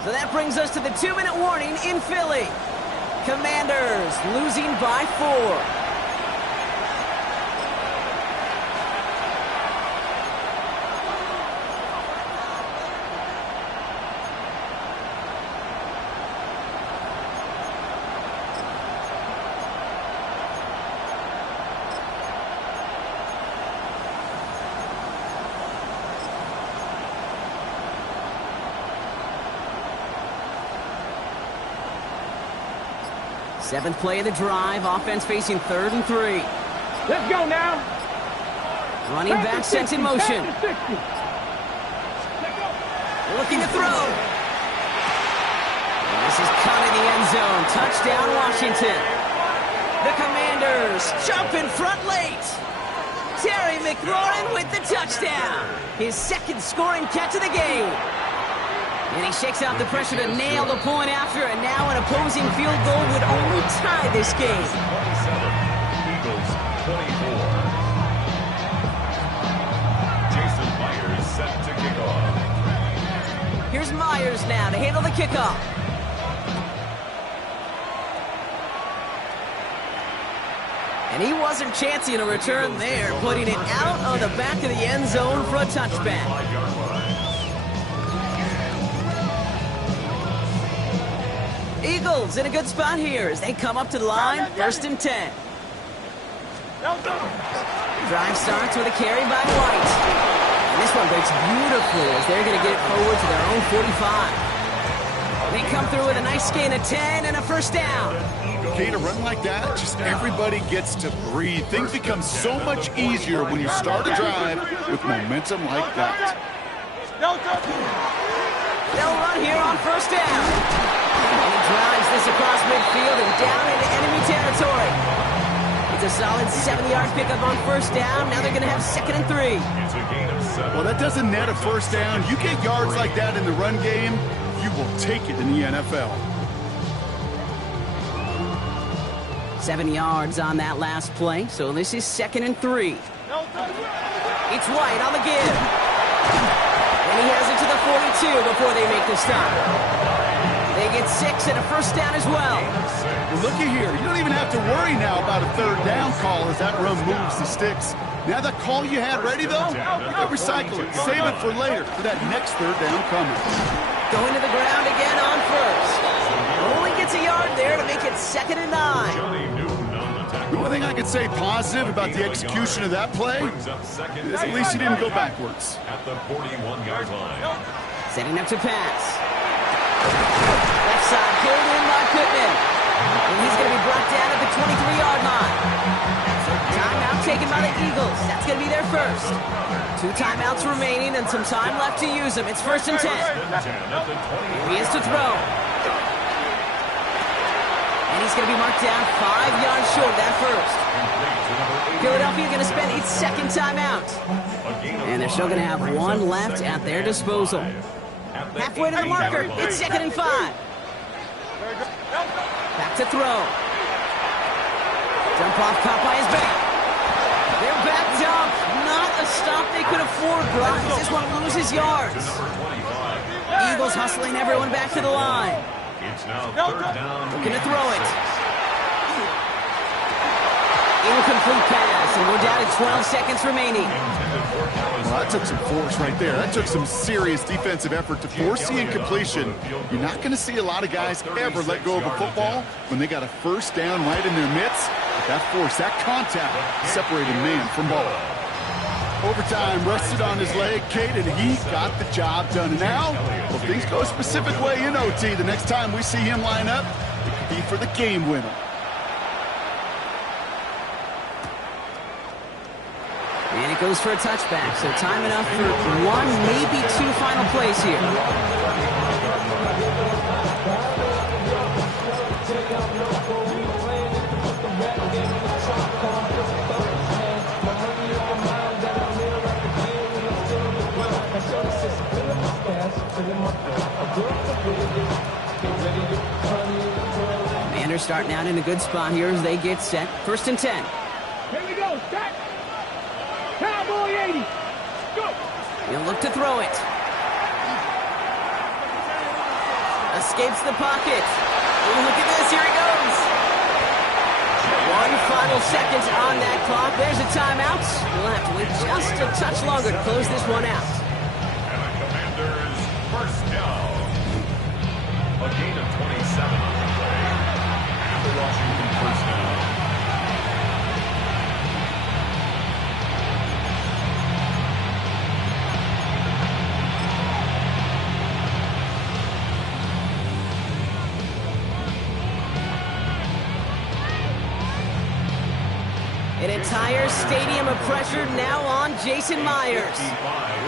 So that brings us to the 2-minute warning in Philly. Commanders losing by 4. Seventh play of the drive. Offense facing 3rd and 3. Let's go now. Running back sent in motion. Looking to throw. And this is caught in the end zone. Touchdown, Washington. The Commanders jump in front late. Terry McLaurin with the touchdown. His 2nd scoring catch of the game. And he shakes out the pressure to nail the point after, and now an opposing field goal would only tie this game. 27, Eagles 24. Jason Myers set to kick off. Here's Myers now to handle the kickoff. And he wasn't chancing a return there, putting it out on the back of the end zone for a touchback. Eagles in a good spot here as they come up to the line, 1st and 10. Drive starts with a carry by White. And this one breaks beautifully as they're going to get it forward to their own 45. They come through with a nice gain of 10 and a first down. Okay, to run like that, just everybody gets to breathe. Things become so much easier when you start a drive with momentum like that. They'll run here on first down. And he drives this across midfield and down into enemy territory. It's a solid 70-yard pickup on first down. Now they're going to have 2nd and 3. It's a gain of 7. Well, that doesn't net a first down. You get yards like that in the run game, you will take it in the NFL. 7 yards on that last play, so this is 2nd and 3. It's White on the give. And he has it to the 42 before they make the stop. They get 6 and a first down as well. Well, looky here. You don't even have to worry now about a 3rd down call as that run moves the sticks. Now that call you had ready, though, you can recycle it. Save it for later for that next 3rd down coming. Going to the ground again on first. Only gets a yard there to make it 2nd and 9. The only thing I could say positive about the execution of that play is at least he didn't go backwards. At the 41-yard line. Setting up to pass. Left side pulled in by Pittman. And he's going to be brought down at the 23-yard line. Timeout taken by the Eagles. That's going to be their first. 2 timeouts remaining and some time left to use them. It's 1st and 10. Here he is to throw. And he's going to be marked down 5 yards short of that first. Philadelphia going to spend its 2nd timeout. And they're still going to have 1 left at their disposal. Halfway to the marker. It's 2nd and 5. Back to throw. Dump off caught by his back. They're backed up. Not a stop they could afford, Brock. This one loses yards. Eagles hustling everyone back to the line. It's now 3rd down. Looking to throw it. Incomplete pass, and we're down to 12 seconds remaining. Well, that took some force right there. That took some serious defensive effort to force the incompletion. You're not going to see a lot of guys ever let go of a football when they got a 1st down right in their midst. But that force, that contact, separated man from ball. Overtime rested on his leg, Kate, and he got the job done. And now, if things go a specific way in OT, the next time we see him line up, it could be for the game winner. And it goes for a touchback, so time enough for 1, maybe 2 final plays here. Commanders starting out in a good spot here as they get set. 1st and 10. Here we go. Set. Cowboy 80. Go. He'll look to throw it. Escapes the pocket. Ooh, look at this. Here he goes. 1 final second on that clock. There's a timeout. We'll have to wait just a touch longer to close this one out. And the Commanders' 1st down. A gain of 27 on the play. And the Washington 1st down. An entire stadium of pressure now on Jason Myers.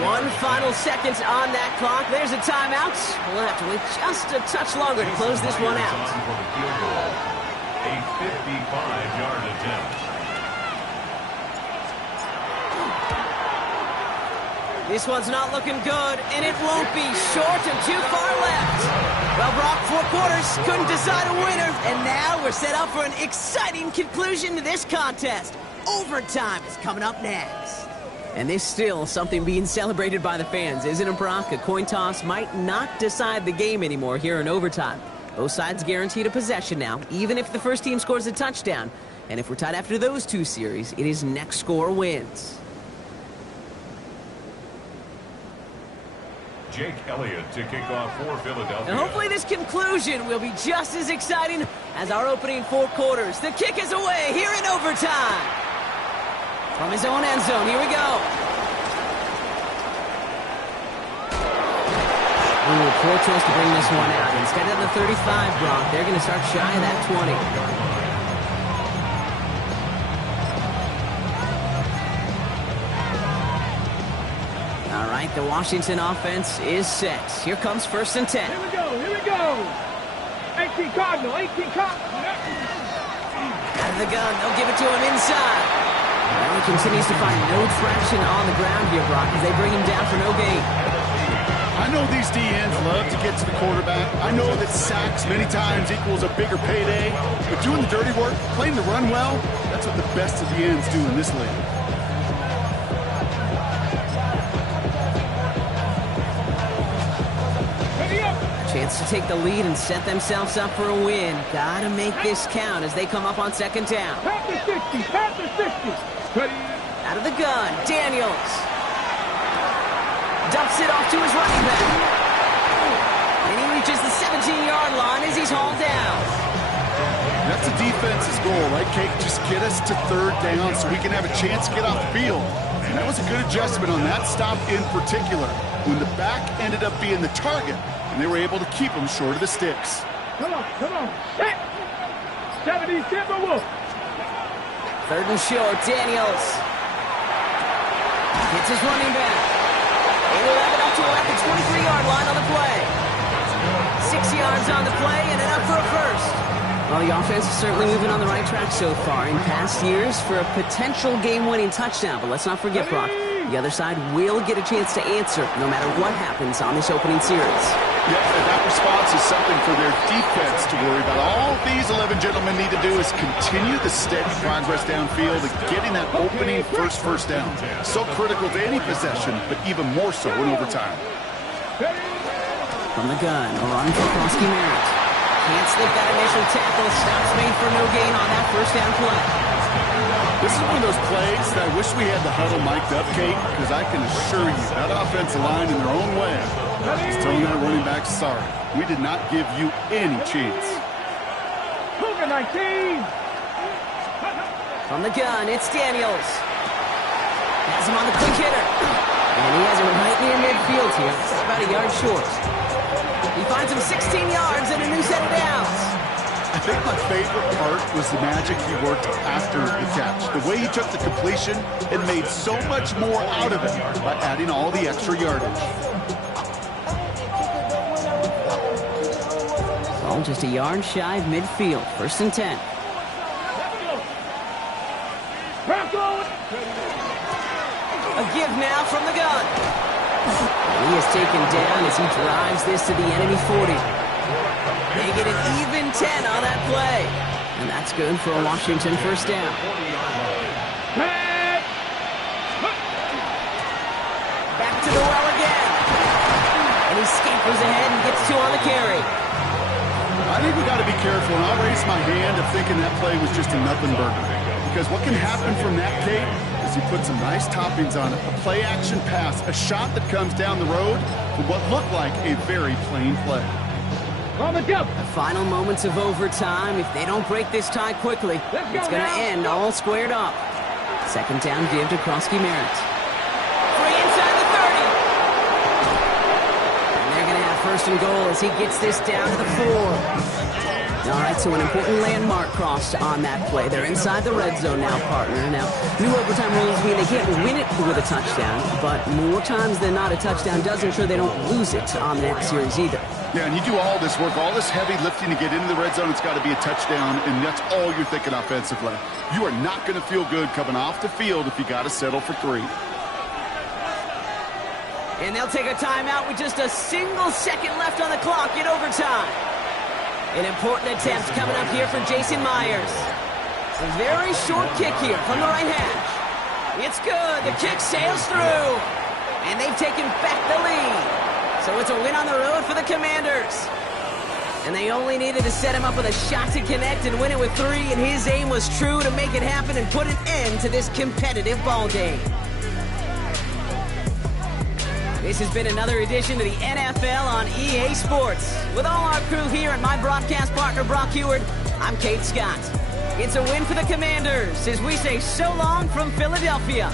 1 final second on that clock. There's a timeout. We'll have to wait just a touch longer to close this one out. A 55-yard attempt. This one's not looking good, and it won't be. Short and too far left. Well, Brock, 4 quarters, couldn't decide a winner, and now we're set up for an exciting conclusion to this contest. Overtime is coming up next. And there's still something being celebrated by the fans, isn't it, Brock? A coin toss might not decide the game anymore here in overtime. Both sides guaranteed a possession now, even if the first team scores a touchdown. And if we're tied after those 2 series, it is next score wins. Jake Elliott to kick off for Philadelphia. And hopefully this conclusion will be just as exciting as our opening 4 quarters. The kick is away here in overtime. From his own end zone, here we go. Ooh, poor choice to bring this one out. Instead of the 35, Brock, they're going to start shy of that 20. All right, the Washington offense is set. Here comes 1st and 10. Here we go. Here we go. 18 Cardinal. 18 Cardinal. Out of the gun, they'll give it to him inside. And he continues to find no traction on the ground here, Brock, as they bring him down for no gain. I know these DNs love to get to the quarterback. I know that sacks many times equals a bigger payday. But doing the dirty work, playing the run well, that's what the best of the ends do in this league. Chance to take the lead and set themselves up for a win. Gotta make this count as they come up on second down. Pat the 60, pat the 60. Ready. Out of the gun, Daniels. Dumps it off to his running back. And he reaches the 17-yard line as he's hauled down. That's the defense's goal, right, Kate? Just get us to third down so we can have a chance to get off the field. And that was a good adjustment on that stop in particular, when the back ended up being the target, and they were able to keep him short of the sticks. Come on, come on. Set. 70 Timberwolf. Third and short, Daniels. Hits his running back. They will have it up to about the 23-yard line on the play. 6 yards on the play and enough for a first. Well, the offense is certainly moving on the right track so far in past years for a potential game-winning touchdown. But let's not forget, Brock, the other side will get a chance to answer no matter what happens on this opening series. Yeah, and that response is something for their defense to worry about. All these 11 gentlemen need to do is continue the steady progress downfield and getting that opening first down. So critical to any possession, but even more so in overtime. From the gun, a run for Krosky Merritt. Can't slip that initial tackle. Stops made for no gain on that first down play. This is one of those plays that I wish we had the huddle mic'd up, Kate, because I can assure you that offensive line in their own way is telling that running back, sorry, we did not give you any chance. Cougar 19. From the gun, it's Daniels. Has him on the quick hitter. And he has it right near midfield here. It's about a yard short. He finds him 16 yards and a new set of downs. I think my favorite part was the magic he worked after the catch. The way he took the completion and made so much more out of it by adding all the extra yardage. All just a yard shy of midfield. First and 10. A give now from the gun. He is taken down as he drives this to the enemy 40. They get an even 10 on that play. And that's good for a Washington first down. Back to the well again. And he scampers ahead and gets two on the carry. I think we got to be careful, and I'll raise my hand of thinking that play was just a nothing burger. Because what can happen from that, Kate, is he put some nice toppings on it. A play-action pass, a shot that comes down the road for what looked like a very plain play. On the jump. The final moments of overtime. If they don't break this tie quickly, it's going to end all squared up. Second down give to Krosky Merritt. Free inside the 30. And they're going to have first and goal as he gets this down to the 4. All right, so an important landmark crossed on that play. They're inside the red zone now, partner. Now, new overtime rules mean they can't win it with a touchdown, but more times than not, a touchdown does ensure they don't lose it on the next series either. Yeah, and you do all this work, all this heavy lifting to get into the red zone, it's got to be a touchdown, and that's all you're thinking offensively. You are not going to feel good coming off the field if you got to settle for 3. And they'll take a timeout with just a single second left on the clock in overtime. An important attempt coming up here from Jason Myers. A very short kick here from the right hash. It's good. The kick sails through. And they've taken back the lead. So it's a win on the road for the Commanders. And they only needed to set him up with a shot to connect and win it with 3. And his aim was true to make it happen and put an end to this competitive ball game. This has been another edition of the NFL on EA Sports. With all our crew here and my broadcast partner, Brock Heward, I'm Kate Scott. It's a win for the Commanders as we say so long from Philadelphia.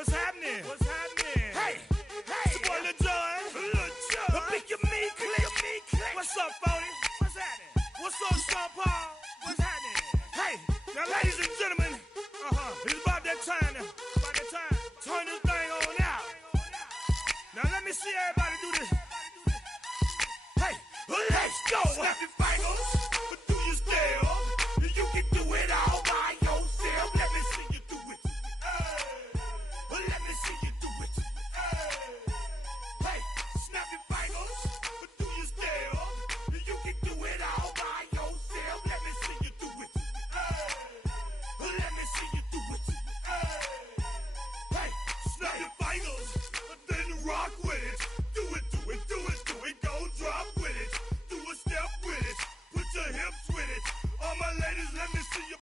What's happening? What's happening? Hey, it's your boy Lil Jon. The Pick Your Me Click. What's up, 40? What's happening? What's up, Sean Paul? What's happening? Hey, now ladies and gentlemen, it's about that time. Turn this thing on out. Now let me see everybody do this. Hey, let's go. Snap your fingers.